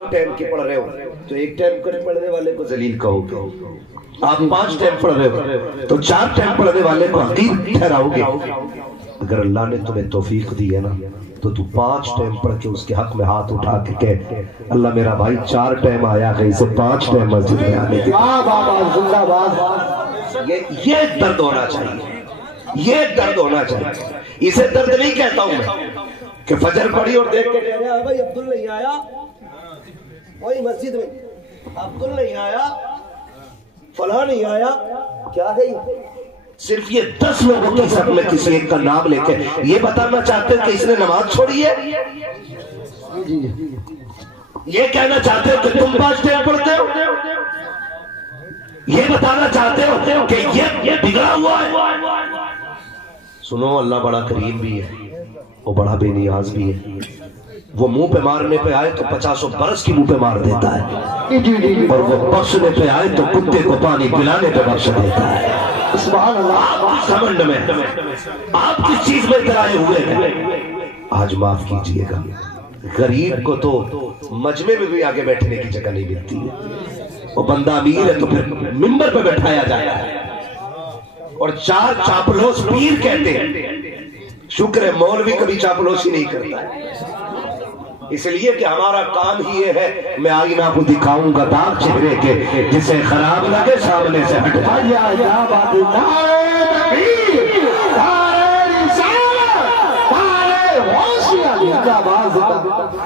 Time کی پڑھ رہے ہو تو ایک ٹائم کے پڑھنے والے کو ذلیل کہو گے، آپ 5 ٹائم پڑھ رہے ہو تو 4 ٹائم پڑھنے والے کو حقیر ٹھہراؤ گے۔ اگر اللہ نے تمہیں توفیق دی ہے نا تو 5 ٹائم پڑھ کے اس کے حق میں ہاتھ اٹھا کے کہہ اللہ میرا بھائی 4 ٹائم آیا ہے، اسے 5 ٹائم مسجد میں آنے کے۔ یہ درد ہونا چاہیے، یہ درد ہونا چاہیے۔ اسے درد نہیں کہتا ہوں میں کہ فجر پڑھی اور دیکھ کے کہہ رہے بھائی عبدال نہیں آیا، وہی مسجد میں عبدال نہیں آیا، فلاں نہیں آیا، کیا ہے صرف یہ 10 لوگوں کے ساتھ میں کسی ایک کا نام لے کے یہ بتانا چاہتے ہیں کہ اس نے نماز چھوڑی ہے، یہ کہنا چاہتے ہو کہ تم 5 ٹائم پڑھتے ہو، یہ بتانا چاہتے ہو کہ یہ بگڑا ہوا ہے۔ سنو اللہ بڑا کریم بھی ہے، وہ بڑا بے نیاز بھی ہے، وہ منہ پہ مارنے پہ آئے تو 50 برس کی منہ پہ مار دیتا ہے، اور وہ بخشنے پہ آئے تو کتے کو پانی پلانے پہ بخش دیتا ہے۔ سبحان اللہ۔ آپ سمجھ میں آپ کس چیز میں اترائے ہوئے ہیں، آج معاف کیجئے گا۔ غریب کو تو مجمع میں بھی آگے بیٹھنے کی جگہ نہیں ملتی ہے، وہ بندہ امیر ہے تو پھر منبر پہ بٹھایا جاتا ہے، اور 4 چاپلوس پیر کہتے ہیں۔ شکر ہے مولوی کبھی چاپلوسی نہیں کرتا ہے، اس لیے کہ ہمارا کام ہی یہ ہے میں آئینہ کو دکھاؤں گا داغ چہرے کے، جسے خراب لگے سامنے سے ہٹ جائے۔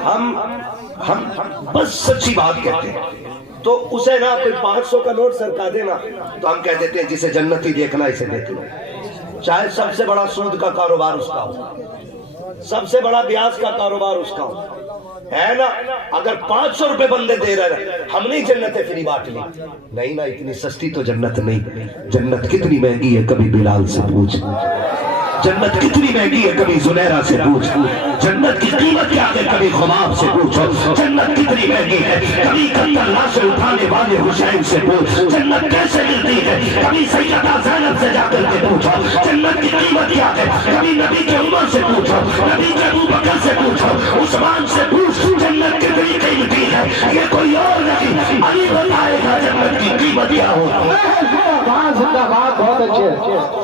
ہم بس سچی بات کہتے ہیں، تو اسے نا کوئی 500 کا نوٹ سرکا دینا تو ہم کہہ دیتے ہیں جسے جنتی دیکھنا اسے دیکھ لو، چاہے سب سے بڑا سود کا کاروبار اس کا ہو، سب سے بڑا بیاج کا کاروبار اس کا ہو، ہے نا۔ اگر 500 روپے بندے دے رہے ہیں، ہم نہیں جنتیں فری بانٹ لی، نہیں نا اتنی سستی تو جنت نہیں۔ جنت کتنی مہنگی ہے کبھی بلال سے پوچھ، جنت کتنی مہنگی ہے کبھی زنیرہ سے پوچھ، جنت کی قیمت کیا ہے کبھی خباب سے پوچھو، جنت کتنی مہنگی ہے کبھی کندر لاشیں اٹھانے والے حسین سے پوچھ، جنت کیسے ملتی ہے کبھی سیدہ زینب سے جا کر کے پوچھو، جنت کی قیمت کیا ہے کبھی نبی کے عمر سے پوچھو، نبی کے ابوبکر سے پوچھو، عثمان سے پوچھ، جنت کتنی قیمتی ہے یہ کوئی اور نہیں علی بتائے گا جنت کی قیمت کیا ہو۔ زندہ باد، بہت اچھے،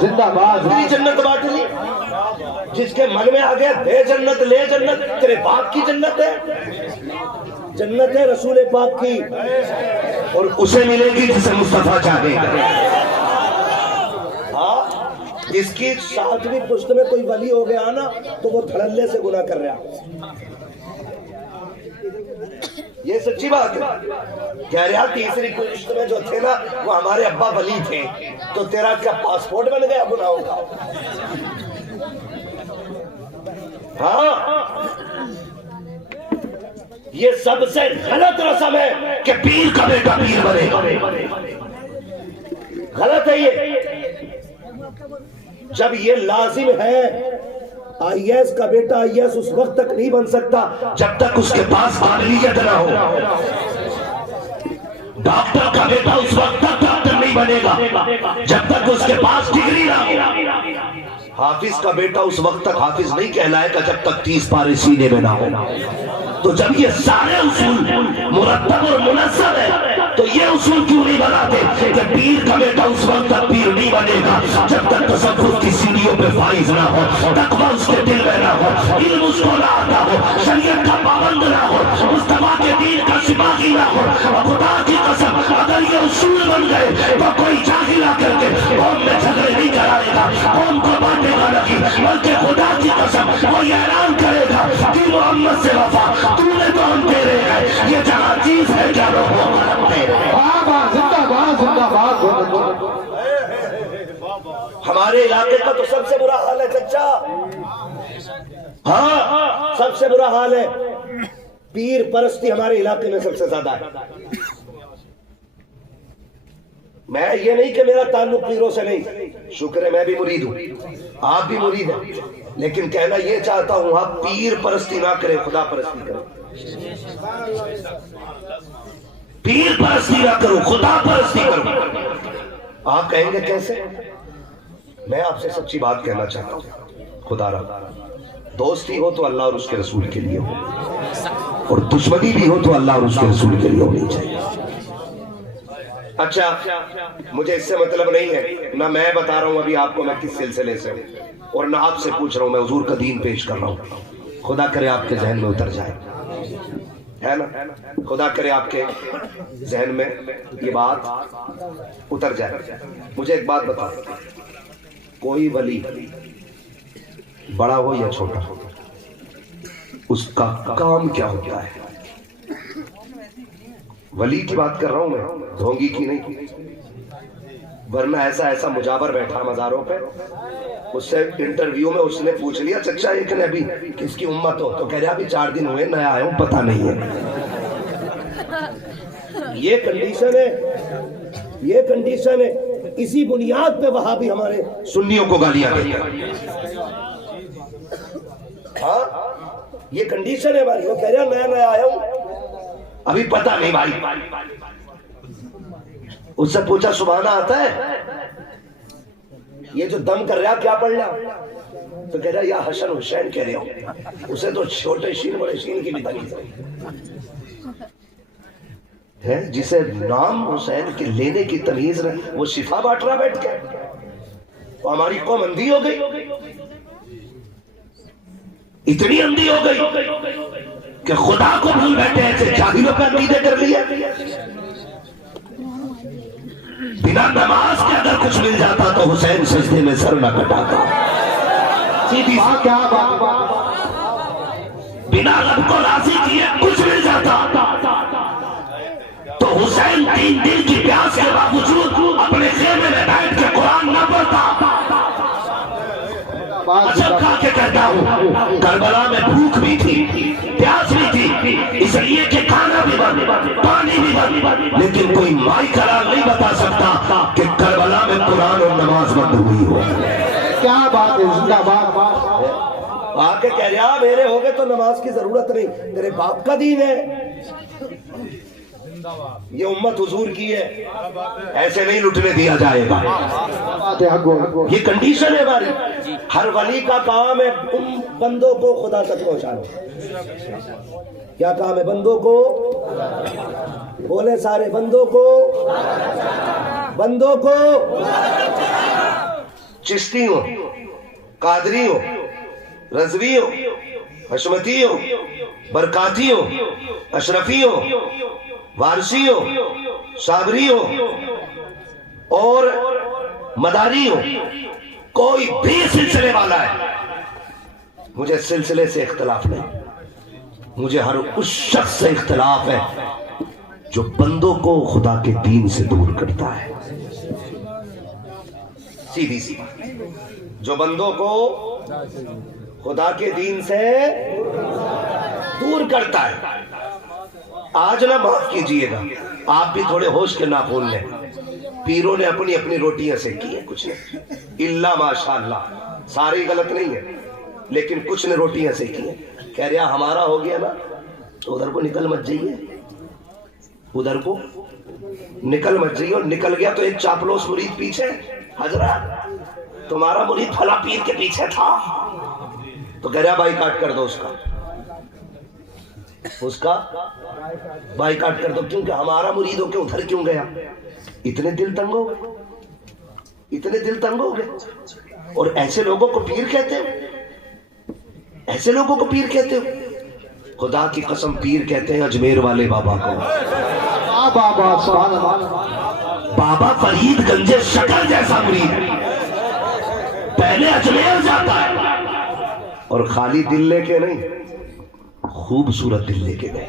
زندہ باد۔ جنت بانٹ لی، جس کے من میں آگیا دے جنت لے جنت، تیرے باپ کی جنت ہے، جنت ہے رسول پاک کی، اور اسے ملے گی جسے مصطفیٰ چاہے گا۔ ہاں جس کی 7ویں پشت میں کوئی ولی ہو گیا نا تو وہ دھڑلے سے گناہ کر رہا، یہ سچی بات ہے۔ کہہ رہا 3ری پشت میں جو تھے نا وہ ہمارے ابا ولی تھے، تو تیرا کیا پاسپورٹ بن گیا گناہوں کا؟ ہاں یہ سب سے غلط رسم ہے کہ پیر کا بیٹا پیر بنے گا، غلط ہے یہ۔ جب یہ لازم ہے IAS کا بیٹا IAS اس وقت تک نہیں بن سکتا جب تک اس کے پاس قابلیت نہ ہو، ڈاکٹر کا بیٹا اس وقت تک ڈاکٹر نہیں بنے گا جب تک اس کے پاس ڈگری نہ ہو، حافظ کا بیٹا اس وقت تک حافظ نہیں کہلائے گا جب تک 30 پارے سینے میں نہ ہو۔ تو جب یہ سارے اصول مرتب اور منظم ہے تو یہ اصول کیوں نہیں بناتے کہ پیر کا بیٹا اس وقت تک پیر نہیں بنے گا جب تک تصوف کی سیڑھیوں پہ فائز نہ ہو، تقویٰ اس کے دل میں نہ ہو، علم اس کو نہ آتا ہو، شریعت کا پابند نہ ہو، مصطفیٰ کے دین کا سپاہی نہ ہو۔ خدا کی قسم اگر یہ اصول بن گئے تو کوئی جاہل آ کر کے قوم میں جھگڑے نہیں کرائے گا، قوم کو بانٹے گا نہیں، بلکہ خدا کی قسم وہ یہ اعلان کرے گا کہ محمد سے وفا تو نے تو ہم تیرے ہیں، یہ جہاں چیز ہے کیا لوگوں کو ہم تیرے ہیں۔ زندہ باد، زندہ باد۔ ہمارے علاقے کا تو سب سے برا حال ہے چچا، ہاں سب سے برا حال ہے، پیر پرستی ہمارے علاقے میں سب سے زیادہ ہے۔ میں یہ نہیں کہ میرا تعلق پیروں سے نہیں، شکر ہے میں بھی مرید ہوں، آپ بھی مرید ہیں، لیکن کہنا یہ چاہتا ہوں آپ پیر پرستی نہ کریں، خدا پرستی کریں۔ پیر پرستی نہ کرو، خدا پرستی کرو۔ آپ کہیں گے کیسے؟ میں آپ سے سچی بات کہنا چاہتا ہوں، خدا را دوستی ہو تو اللہ اور اس کے رسول کے لیے ہو، اور دشمنی بھی ہو تو اللہ اور اس کے رسول کے لیے ہونی چاہیے. اچھا مجھے اس سے مطلب نہیں ہے، نہ میں بتا رہا ہوں ابھی آپ کو میں کس سلسلے سے ہوں، اور نہ آپ سے پوچھ رہا ہوں، میں حضور کا دین پیش کر رہا ہوں. خدا کرے آپ کے ذہن میں اتر جائے، ہے نا، خدا کرے آپ کے ذہن میں یہ بات اتر جائے. مجھے ایک بات بتا، کوئی ولی بڑا ہو یا چھوٹا اس کا کام کیا ہوتا ہے؟ ولی کی بات کر رہا ہوں میں، ڈھونگی کی نہیں. ورنہ ایسا مجابر بیٹھا مزاروں پہ، اس سے انٹرویو میں اس نے پوچھ لیا چچا ایک نبی کس کی امت ہو، تو کہہ رہا ابھی 4 دن ہوئے نیا آیا ہوں پتہ نہیں ہے. یہ کنڈیشن ہے. اسی بنیاد پہ وہاں بھی ہمارے سنیوں کو گالیاں دیتے ہیں. ہاں یہ کنڈیشن ہے ہماری. وہ کہہ رہا نیا آیا ہوں ابھی پتہ نہیں بھائی. اس سے پوچھا سبحانہ آتا ہے؟ یہ جو دم کر رہا کیا پڑھ رہا؟ تو کہہ رہا یا حسن حسین کہہ رہا ہوں. اسے تو چھوٹے شین بڑے شین کی بھی تمیز ہے. جسے نام حسین کے لینے کی تمیز وہ شفا بانٹ رہا بیٹھ کے. تو ہماری قوم اندھی ہو گئی، اتنی اندھی ہو گئی کہ خدا کو بھول بیٹھے ایسے جاہلوں پہ عقیدے کر لیے. بنا نماز کے اگر کچھ مل جاتا تو حسین سجدے میں سر نہ کٹاتا. سیدھی کیا بات. بنا رب کو راضی کیے کچھ مل جاتا تو حسین 3 دن کی پیاس کے باوجود اپنے خیمے میں بیٹھ کے قرآن نہ پڑھتا. اچھا کہا کہ کہتا ہوں کربلا میں بھوک بھی تھی، پیاس بھی تھی، اس لیے کہ کھانا بھی بند، پانی بھی بند، لیکن کوئی مائی قرار نہیں بتا سکتا کہ کربلا میں قرآن اور نماز بند ہوئی ہو. کیا بات ہے، زندہ باد. آ کے کہہ رہا میرے ہو گئے تو نماز کی ضرورت نہیں، تیرے باپ کا دین ہے. یہ امت حضور کی ہے، ایسے نہیں لٹنے دیا جائے گا. یہ کنڈیشن ہے ہماری. ہر ولی کا کام ہے ان بندوں کو خدا تک پہنچانا. کیا کام ہے بندوں کو؟ بولے سارے بندوں کو چشتی ہو، قادری ہو، رضوی ہو، حشمتی ہو، برکاتی ہو، اشرفی ہو، وارسی ہو، صابری ہو اور مداری ہو، کوئی بھی سلسلے والا ہے، مجھے سلسلے سے اختلاف نہیں. مجھے ہر اس شخص سے اختلاف ہے جو بندوں کو خدا کے دین سے دور کرتا ہے. سیدھی سی جو بندوں کو خدا کے دین سے دور کرتا ہے. آج نہ معاف کیجئے گا، آپ بھی تھوڑے ہوش کے ناخن لیں. پیروں نے اپنی اپنی روٹیاں سے کی ہیں، کچھ نے اللہ ماشاءاللہ ساری غلط نہیں ہے، لیکن کچھ نے روٹیاں سے کی ہیں. کہہ رہا ہمارا ہو گیا نا تو ادھر کو نکل مت جائیے، ادھر کو نکل مت جائیے. اور نکل گیا تو ایک چاپلوس مرید پیچھے، حضرت تمہارا مرید پھلا پیر کے پیچھے تھا، تو کہہ رہا بائی کاٹ کر دو اس کا بائی کاٹ کر دو. کیونکہ ہمارا مرید ہو کے ادھر کیوں گیا؟ اتنے دل تنگ ہو گئے، اتنے دل تنگ ہو گئے. اور ایسے لوگوں کو پیر کہتے ہو، ایسے لوگوں کو پیر کہتے ہو. خدا کی قسم پیر کہتے ہیں اجمیر والے بابا کو. بابا فرید گنج شکر جیسا مرید پہلے اجمیر جاتا ہے اور خالی دل لے کے نہیں، خوبصورت دل لے کے گئے.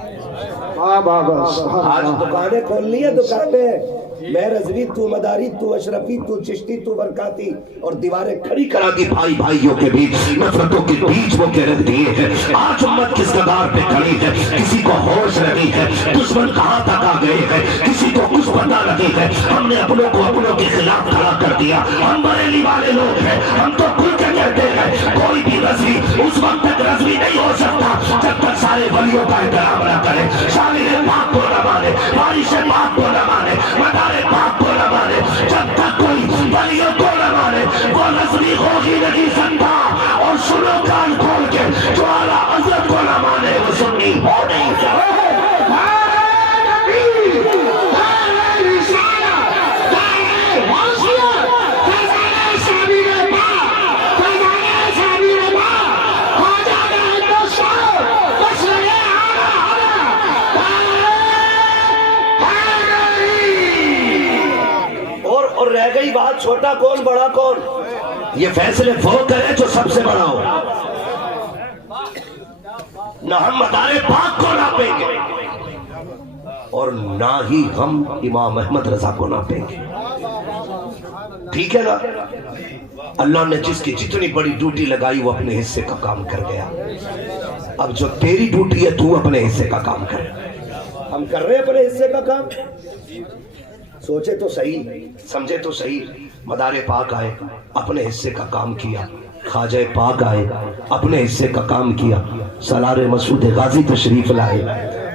آج دکانیں کھولنی ہے، دکانیں میں رضوی تو مداری تو اشرفی تو چشتی تو برکاتی، اور دیواریں کھڑی کرا دی بھائی بھائیوں کے بیچ، نفرتوں کے بیچ وہ کے رکھ دیے ہیں. آج امت کس قدار پہ کھڑی ہے، کسی کو ہوش نہیں ہے، دشمن کہاں تک آ گئے ہیں، کسی کو کچھ پتہ نہیں ہے. ہم نے اپنوں کو اپنوں کے خلاف کھڑا کر دیا. ہم بریلی والے لوگ ہیں، ہم تو کھل کے کہتے ہیں کوئی بھی رضوی اس وقت تک رضوی نہیں ہو سکتا جب تک سارے ولیوں کا احترام نہ کرے، شامل پاک کو نہ مانے، بارش پاک کو نہ مانے، مدار پاک کو نہ مانے. جب تک کوئی ولیوں کو نہ مانے وہ رضوی ہو ہی نہیں سکتا. اور سنو کان کھول کے جو اعلیٰ حضرت کو نہ مانے وہ سنی ہو نہیں سکتا. اور رہ گئی بات چھوٹا کون بڑا کون، یہ فیصلے وہ کرے جو سب سے بڑا ہو. نہ ہم مدار پاک کو ناپیں گے اور نہ ہی ہم امام احمد رضا کو ناپیں گے. ٹھیک ہے نا؟ اللہ نے جس کی جتنی بڑی ڈیوٹی لگائی وہ اپنے حصے کا کام کر گیا. اب جو تیری ڈیوٹی ہے تو اپنے حصے کا کام کر. ہم کر رہے ہیں اپنے حصے کا کام. سوچے تو صحیح، سمجھے تو صحیح. مدار پاک آئے اپنے حصے کا کام کیا، خواجہ پاک آئے اپنے حصے کا کام کیا، سالار مسعود غازی تشریف لائے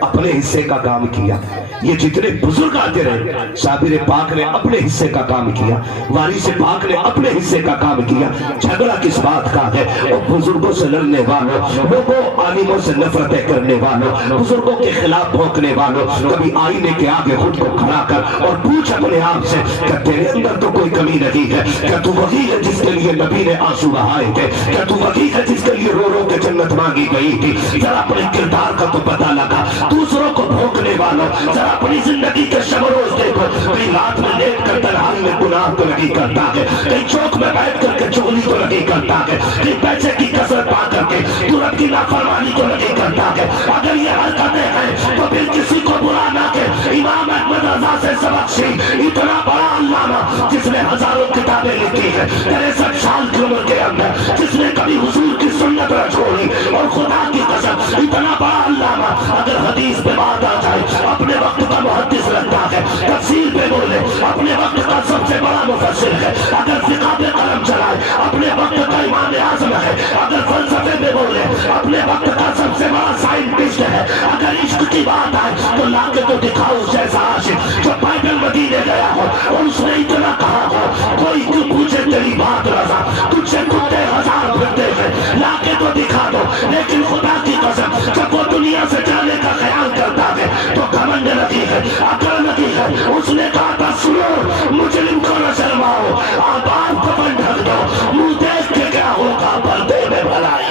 اپنے حصے کا کام کیا. یہ جتنے بزرگ آتے رہے صابر پاک نے اپنے حصے کا کام کیا، وارث پاک نے اپنے حصے کا کام کیا. جھگڑا کس بات کا ہے؟ وہ بزرگوں سے لڑنے والوں، لوگوں عالموں سے نفرتیں کرنے والوں، بزرگوں کے خلاف بھونکنے والوں. کبھی آئینے کے آگے خود کو کھڑا کر اور پوچھ اپنے آپ سے کہ تیرے اندر تو کوئی کمی نہیں ہے؟ کیا تو وہی ہے جس کے لیے نبی نے آنسو بہائے تھے؟ کیا تو وہی ہے جس کے لیے رو رو کے جنت مانگی گئی تھی؟ ذرا اپنے کردار کا تو پتہ لگا. دوسروں کو بھونکنے والوں ذرا اپنی زندگی کے شب روز دیکھو. کہیں رات میں لیٹ کر تنہائی میں گناہ تو نہیں کرتا ہے، کہیں چوک میں بیٹھ کر کے چغلی تو نہیں کرتا ہے، کہیں پیسے کی کثرت پا کر کے تو رب کی نافرمانی تو نہیں کرتا ہے. اگر یہ حرکتیں ہیں تو پھر کسی کو برا نہ کہ امام احمد رضا سے سبق سیکھ. اتنا بڑا علامہ جس نے ہزاروں کتابیں لکھی ہیں 63 سال کی عمر کے اندر، جس نے کبھی حضور کی سنت نہ چھوڑی، اور خدا کی قسم اتنا بڑا علامہ اگر حدیث پہ بات آ جائے اپنے وقت کا محدث لگتا ہے، تفسیر پہ بولے اپنے وقت کا سب سے بڑا مفسر ہے، اگر فقہ پہ قلم چلائے اپنے وقت کا امام اعظم ہے، اگر فلسفے پہ بولے اپنے وقت کا سب سے بڑا سائنٹسٹ ہے. اگر عشق کی بات آئے تو لا کے تو دکھاؤ جیسا عاشق جو پیدل مدینے گیا ہو اور اس نے اتنا کہا ہو کوئی کیوں پوچھے تیری بات رضا، تجھ سے کتے ہزار پھرتے ہیں، لا کے تو دکھا دو. لیکن خدا کی قسم جب وہ دنیا سے جانے کا خیال کرتا ہے تو گھمنڈ لگی ہے، عقل لگی ہے. اس نے کہا تھا سنو مجرم کو نہ شرماؤ، آپ کفن ڈھک دو، منہ دیکھ کے کیا ہوگا پردے میں بھلائی.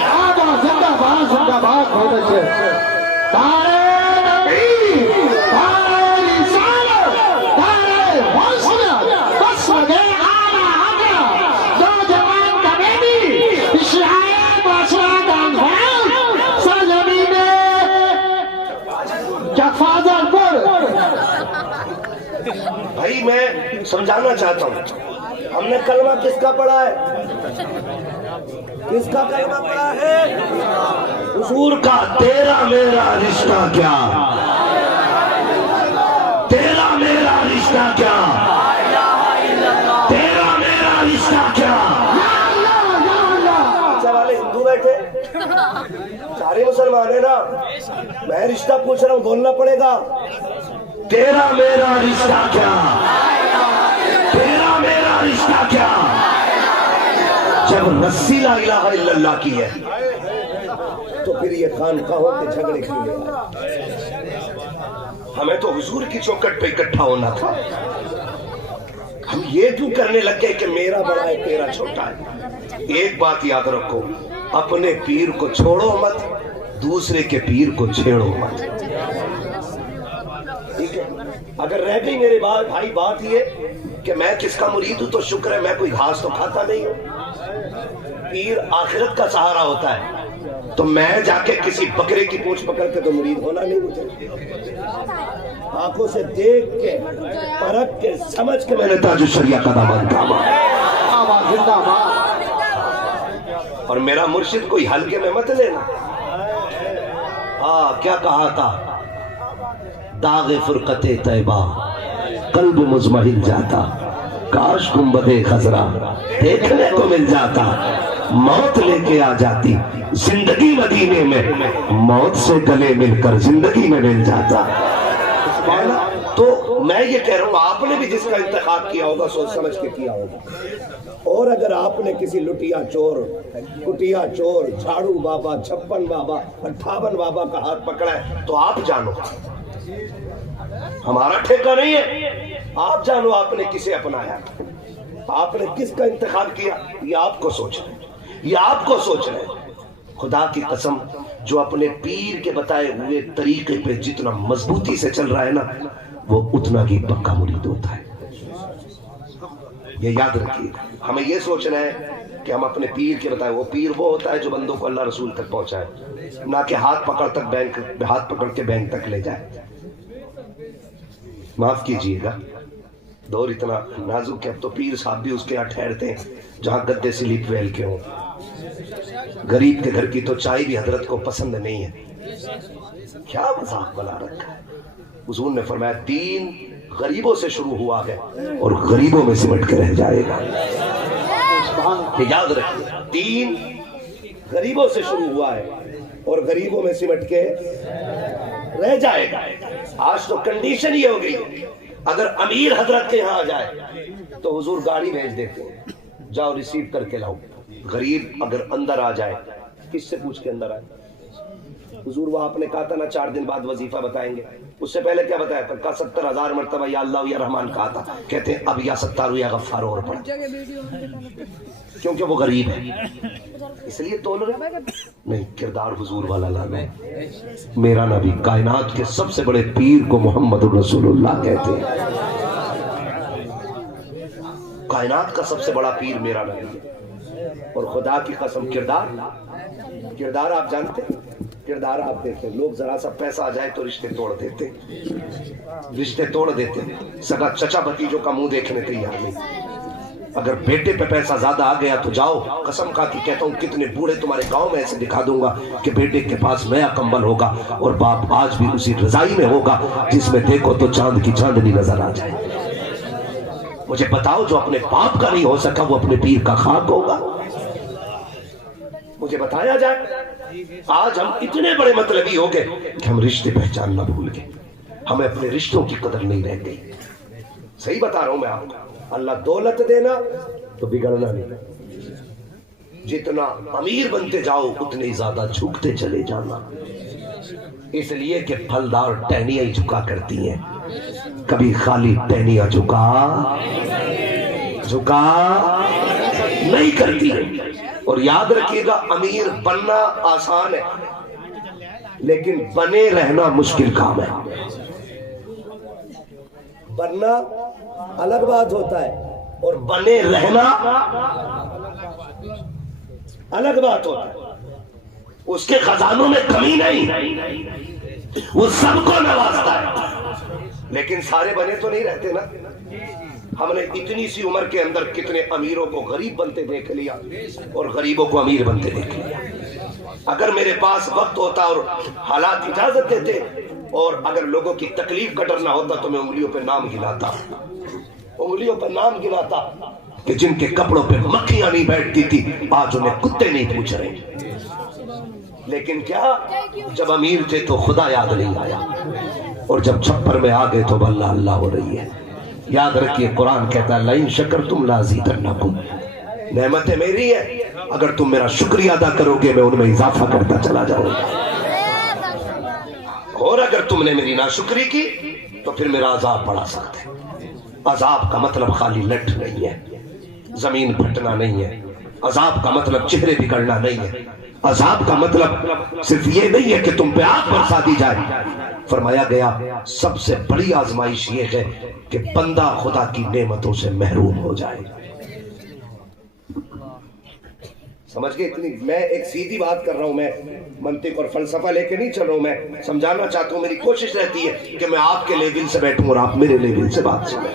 زندہ باد زندہ باد. بہت اچھے. تارے نبی، تارے رسالت، تارے حسن، بس لگے آنا آگا دو جوان کا بیبی اشرائے معاشرہ کا انفراد سرزمین جفازر پور. بھائی میں سمجھانا چاہتا ہوں، ہم نے کلمہ کس کا پڑھا ہے؟ کس کا کلمہ پڑھا ہے؟ حضور کا. تیرا میرا رشتہ کیا، تیرا میرا رشتہ کیا، تیرا میرا رشتہ کیا. اچھا والے ہندو بیٹھے سارے مسلمان ہیں نا، میں رشتہ پوچھ رہا ہوں، بولنا پڑے گا. تیرا میرا رشتہ کیا، تیرا میرا رشتہ کیا. جب رسی لا الہ الا اللہ کی ہے تو پھر یہ خانقاہوں کے جھگڑے کیوں لے؟ ہمیں تو حضور کی چوکٹ پہ اکٹھا ہونا تھا. ہم یہ کیوں کرنے لگ گئے کہ میرا بڑا ہے تیرا چھوٹا ہے؟ ایک بات یاد رکھو، اپنے پیر کو چھوڑو مت، دوسرے کے پیر کو چھیڑو مت. ٹھیک ہے؟ اگر رہ گئی میرے بھائی بات یہ کہ میں کس کا مرید ہوں تو شکر ہے، میں کوئی گھاس تو کھاتا نہیں ہوں. پیر آخرت کا سہارا ہوتا ہے، تو میں جا کے کسی بکرے کی پونچھ پکڑ کے تو مرید ہونا نہیں. مجھے آنکھوں سے دیکھ کے پرکھ کے سمجھ کے میں نے تاج الشریعہ کا دامن تھاما. اور میرا مرشد کوئی ہلکے میں مت لینا. کیا کہا تھا؟ داغ فرقت طیبہ قلب مزمحل جاتا، کاش گنبد خضرا دیکھنے کو مل جاتا. موت لے کے آ جاتی زندگی مدینے میں، موت سے گلے مل کر زندگی میں مل جاتا. تو میں یہ کہہ رہا ہوں آپ نے بھی جس کا انتخاب کیا ہوگا سوچ سمجھ کے کیا ہوگا. اور اگر آپ نے کسی لٹیا چور، کٹیا چور، جھاڑو بابا، 56 بابا، 58 بابا کا ہاتھ پکڑا ہے تو آپ جانو، ہمارا ٹھیکہ نہیں ہے. آپ جانو آپ نے کسے اپنایا، آپ نے کس کا انتخاب کیا، یہ آپ کو سوچنا ہے، یہ آپ کو سوچنا ہے. خدا کی قسم جو اپنے پیر کے بتائے ہوئے طریقے پہ جتنا مضبوطی سے چل رہا ہے نا، وہ اتنا ہی پکا مرید ہوتا ہے. یہ یاد رکھیے. ہمیں یہ سوچنا ہے کہ ہم اپنے پیر کے بتائیں. وہ پیر وہ ہوتا ہے جو بندوں کو اللہ رسول تک پہنچائے, نہ کہ ہاتھ پکڑ کے بینک تک لے جائے. معاف کیجئے گا, دور اتنا نازک ہے. اب تو پیر صاحب بھی اس کے یہاں ٹھہرتے ہیں جہاں گدے سلیپ ویل کے ہوں. غریب کے گھر کی تو چائے بھی حضرت کو پسند نہیں ہے. کیا مذاق بنا رکھا ہے. حضور نے فرمایا دین غریبوں سے شروع ہوا ہے اور غریبوں میں سمٹ کے رہ جائے گا. یہ یاد رکھیے, دین غریبوں سے شروع ہوا ہے اور غریبوں میں سمٹ کے رہ جائے گا. آج تو کنڈیشن یہ ہو گئی ہے, اگر امیر حضرت کے یہاں آ جائے تو حضور گاڑی بھیج دیتے ہیں, جاؤ ریسیو کر کے لاؤ. غریب اگر اندر آ جائے, کس سے پوچھ کے اندر آئے؟ حضور وہ آپ نے کہا تھا نا 4 دن بعد وظیفہ بتائیں گے, اس سے پہلے کیا بتایا تھا؟ 70,000 مرتبہ یا اللہ یا رحمان کہا تھا. کہتے ہیں اب یا ستار یا غفار اور پڑھ, کیونکہ وہ غریب ہے اس لیے تول رہے نہیں. کردار حضور والا لانا ہے. میرا نبی کائنات کے سب سے بڑے پیر کو محمد رسول اللہ کہتے ہیں. کائنات کا سب سے بڑا پیر میرا نبی ہے. اور خدا کی قسم کردار آپ جانتے ہیں. کردار آپ دیکھیں, لوگ ذرا سا پیسہ آ جائے تو رشتے توڑ دیتے. سگا چچا بھتیجوں کا منہ دیکھنے تیار نہیں. اگر بیٹے پہ پیسہ زیادہ آ گیا تو جاؤ, قسم کھا کے کہتا ہوں کتنے بوڑھے تمہارے گاؤں میں ایسے دکھا دوں گا کہ بیٹے کے پاس نیا کمبل ہوگا اور باپ آج بھی اسی رضائی میں ہوگا جس میں دیکھو تو چاند کی چاندنی نظر آ جائے. مجھے بتاؤ جو اپنے باپ کا نہیں ہو سکا وہ اپنے پیر کا خاک ہوگا؟ مجھے بتایا جائے. آج ہم اتنے بڑے مطلبی ہو گئے کہ ہم رشتے پہچاننا بھول گئے. ہمیں اپنے رشتوں کی قدر نہیں رہ گئی. صحیح بتا رہا ہوں میں آپ کو. اللہ دولت دینا تو بگڑنا نہیں. جتنا امیر بنتے جاؤ اتنے ہی زیادہ جھکتے چلے جانا. اس لیے کہ پھلدار ٹہنیاں ہی جھکا کرتی ہیں, کبھی خالی ٹہنیاں جھکا نہیں کرتی. اور یاد رکھیے گا امیر بننا آسان ہے لیکن بنے رہنا مشکل کام ہے. بننا الگ بات ہوتا ہے اور بنے رہنا الگ بات ہوتا ہے. اس کے خزانوں میں کمی نہیں, وہ سب کو نوازتا ہے. لیکن سارے بنے تو نہیں رہتے نا. ہم نے اتنی سی عمر کے اندر کتنے امیروں کو غریب بنتے دیکھ لیا اور غریبوں کو امیر بنتے دیکھ لیا. اگر میرے پاس وقت ہوتا اور حالات اجازت دیتے اور اگر لوگوں کی تکلیف کا ڈر نہ ہوتا تو میں انگلیوں پہ نام گناتا کہ جن کے کپڑوں پہ مکھیاں نہیں بیٹھتی تھی آج انہیں کتے نہیں پوچھ رہے. لیکن کیا, جب امیر تھے تو خدا یاد نہیں آیا اور جب چھپر میں آ گئے تو اللہ اللہ ہو رہی ہے. یاد رکھیے قرآن کہتا ہے لئن شکرتم لازیدنکم. نعمتیں میری ہیں, اگر تم میرا شکریہ ادا کرو گے میں ان میں اضافہ کرتا چلا جاؤں گا. اور اگر تم نے میری ناشکری کی تو پھر میرا عذاب بڑھا سکتے. عذاب کا مطلب خالی لٹ نہیں ہے, زمین پھٹنا نہیں ہے. عذاب کا مطلب چہرے بگڑنا نہیں ہے. عذاب کا مطلب صرف یہ نہیں ہے کہ تم پہ آگ برسا دی جائے. فرمایا گیا سب سے بڑی آزمائش یہ ہے کہ بندہ خدا کی نعمتوں سے محروم ہو جائے. سمجھ گئے؟ اتنی میں ایک سیدھی بات کر رہا ہوں, میں منطق اور فلسفہ لے کے نہیں چل رہا ہوں, میں سمجھانا چاہتا ہوں. میری کوشش رہتی ہے کہ میں آپ کے لیول سے بیٹھوں اور آپ میرے لیول سے بات سنیں.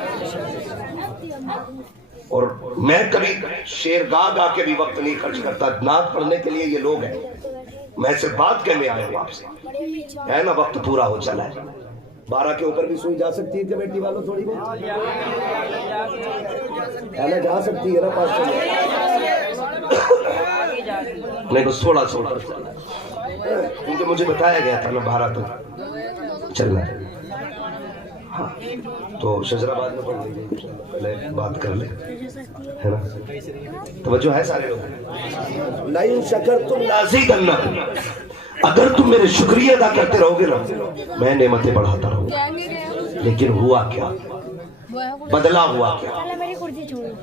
اور میں کبھی شیرگاہ گا کے بھی وقت نہیں خرچ کرتا. نعت پڑھنے کے لیے یہ لوگ ہیں, میں صرف بات کہنے آیا ہوں آپ سے. ہے نا, وقت پورا ہو چلا ہے. 12 کے اوپر بھی سوئی جا سکتی ہے کمیٹی والوں, تھوڑی بہت ہے نا, جا سکتی ہے نا 500 نہیں, بس تھوڑا سا کیونکہ مجھے بتایا گیا تھا نا 12 تک چلنا ہے. ہاں تو شجرآباد میں پڑھ لیجیے, پہلے بات کر لیں, ہے نا. توجہ ہے سارے لوگ. لئن شکرتم لازیدنکم, اگر تم میرے شکریہ ادا کرتے رہو گے نا میں نعمتیں بڑھاتا رہوں گا. لیکن ہوا کیا, بدلا ہوا کیا,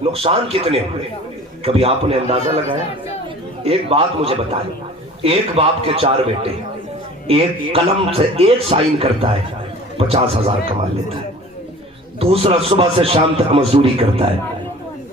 نقصان کتنے ہوئے کبھی آپ نے اندازہ لگایا؟ ایک بات مجھے بتائیں, ایک باپ کے 4 بیٹے, ایک قلم سے ایک سائن کرتا ہے 50,000 کما لیتا ہے, دوسرا صبح سے شام تک مزدوری کرتا ہے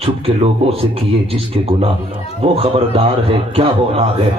چھپ کے لوگوں سے کیے جس کے گناہ وہ خبردار ہے کیا ہونا ہے.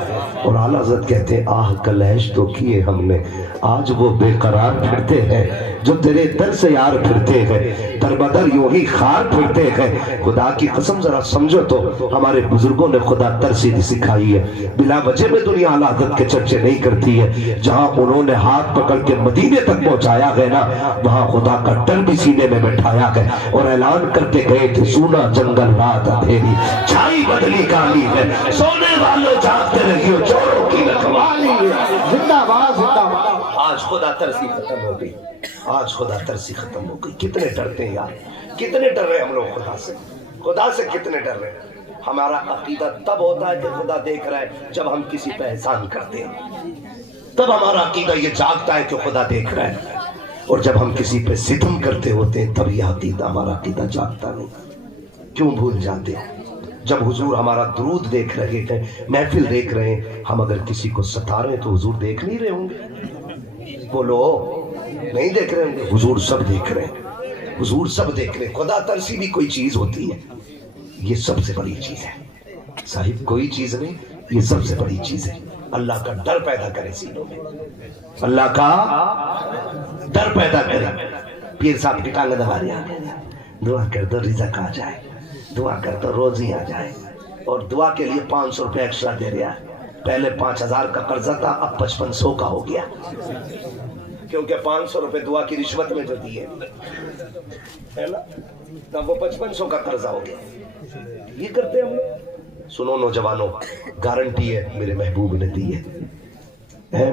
اور اعلیٰ حضرت کہتے ہیں آہ کلیش تو کیے ہم نے آج وہ بے قرار پھرتے ہیں جو تیرے در سے یار پھرتے ہیں در بدر یوں ہی خار پھرتے ہیں. خدا کی قسم ذرا سمجھو تو ہمارے بزرگوں نے خدا ترسی سکھائی ہے. بلا وجہ میں دنیا اعلیٰ حضرت کے چرچے نہیں کرتی ہے. جہاں انہوں نے ہاتھ پکڑ کے مدینے تک پہنچایا گیا نا وہاں خدا کا ڈر بھی سینے میں بٹھایا گیا اور اعلان کرتے گئے تھے سونا جنگل رات اندھیری چھائی بدلی کالی ہے سونے والوں جاگتے رہیو چوروں کی رکھوالی ہے. زندہ باد زندہ باد. آج خدا ترسی ختم ہو گئی. آج خدا ترسی ختم ہو گئی. کتنے ڈرتے ہیں یار, کتنے ڈر رہے ہیں ہم لوگ خدا سے. خدا سے کتنے ڈر رہے ہیں. ہمارا عقیدہ تب ہوتا ہے کہ خدا دیکھ رہا ہے جب ہم کسی پہ احسان کرتے ہیں. تب ہمارا عقیدہ یہ جاگتا ہے کہ خدا دیکھ رہا ہے. اور جب ہم کسی پہ ستم کرتے ہوتے ہیں تب یہ عقیدہ ہمارا عقیدہ جاگتا نہیں. کیوں بھول جاتے ہیں؟ جب حضور ہمارا درود دیکھ رہے ہیں, محفل دیکھ رہے ہیں, ہم اگر کسی کو ستا رہے ہیں تو حضور دیکھ نہیں رہے ہوں گے؟ بولو نہیں دیکھ رہے ہوں گے؟ حضور سب دیکھ رہے ہیں. حضور سب دیکھ رہے ہیں. خدا ترسی بھی کوئی چیز ہوتی ہے. یہ سب سے بڑی چیز ہے صاحب, کوئی چیز نہیں, یہ سب سے بڑی چیز ہے. اللہ کا ڈر پیدا کرے سینوں میں, اللہ کا ڈر پیدا کرے. پیر صاحب کی ٹانگ دبا رہے ہیں, دعا کر دو رزق آ جائے, دعا کر دو روزی آ جائے, اور دعا کے لیے 500 روپے ایکسٹرا دے رہا ہے. پہلے 5000 کا قرضہ تھا, اب 5500 کا ہو گیا, کیونکہ 500 روپے دعا کی رشوت میں جو دیے ہے نا, تب وہ 5500 کا قرضہ ہو گیا. یہ کرتے ہم لوگ. سنو نوجوانوں, گارنٹی ہے میرے محبوب نے دی ہے.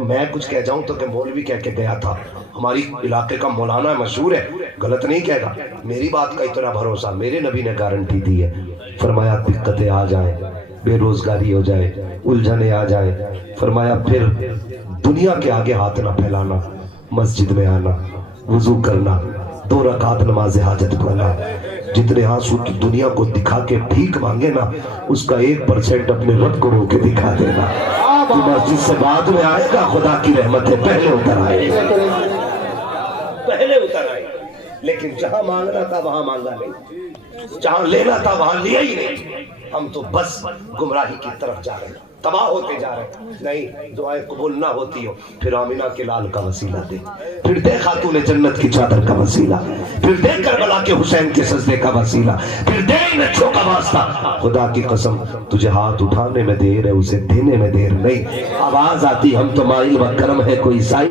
میں کچھ کہہ جاؤں تو کہ مولوی کہہ کے گیا تھا, ہماری علاقے کا مولانا مشہور ہے, غلط نہیں کہے گا, میری بات کا اتنا بھروسہ, میرے نبی نے گارنٹی دی ہے. فرمایا دقتیں آ جائیں, بے روزگاری ہو جائے, الجھنیں آ جائیں, فرمایا پھر دنیا کے آگے ہاتھ نہ پھیلانا, مسجد میں آنا, وضو کرنا, 2 رکعت نماز حاجت پڑھنا. جتنے آنسو کی دنیا کو دکھا کے بھیک مانگے نا اس کا 1% اپنے رب کو رو کے دکھا دینا. تو مسجد سے بعد میں آئے گا, خدا کی رحمت ہے پہلے اتر آئے گا, پہلے اتر آئے گا. لیکن جہاں مانگنا تھا وہاں مانگا نہیں, جہاں لینا تھا وہاں لیا ہی نہیں. ہم تو بس گمراہی کی طرف جا رہے ہیں, تباہ ہوتے جا رہے ہیں. نہیں, دعائیں قبول نہ ہوتی ہو پھر آمینہ کے لال کا وسیلہ دے, پھر دے خاتون جنت کی چادر کا وسیلہ, پھر دے کربلا کے حسین کے سجدے کا وسیلہ, پھر دے نچھو کا واسطہ. خدا کی قسم تجھے ہاتھ اٹھانے میں دیر ہے, اسے دینے میں دیر نہیں. آواز آتی ہم تو مائل و کرم ہے کوئی سائی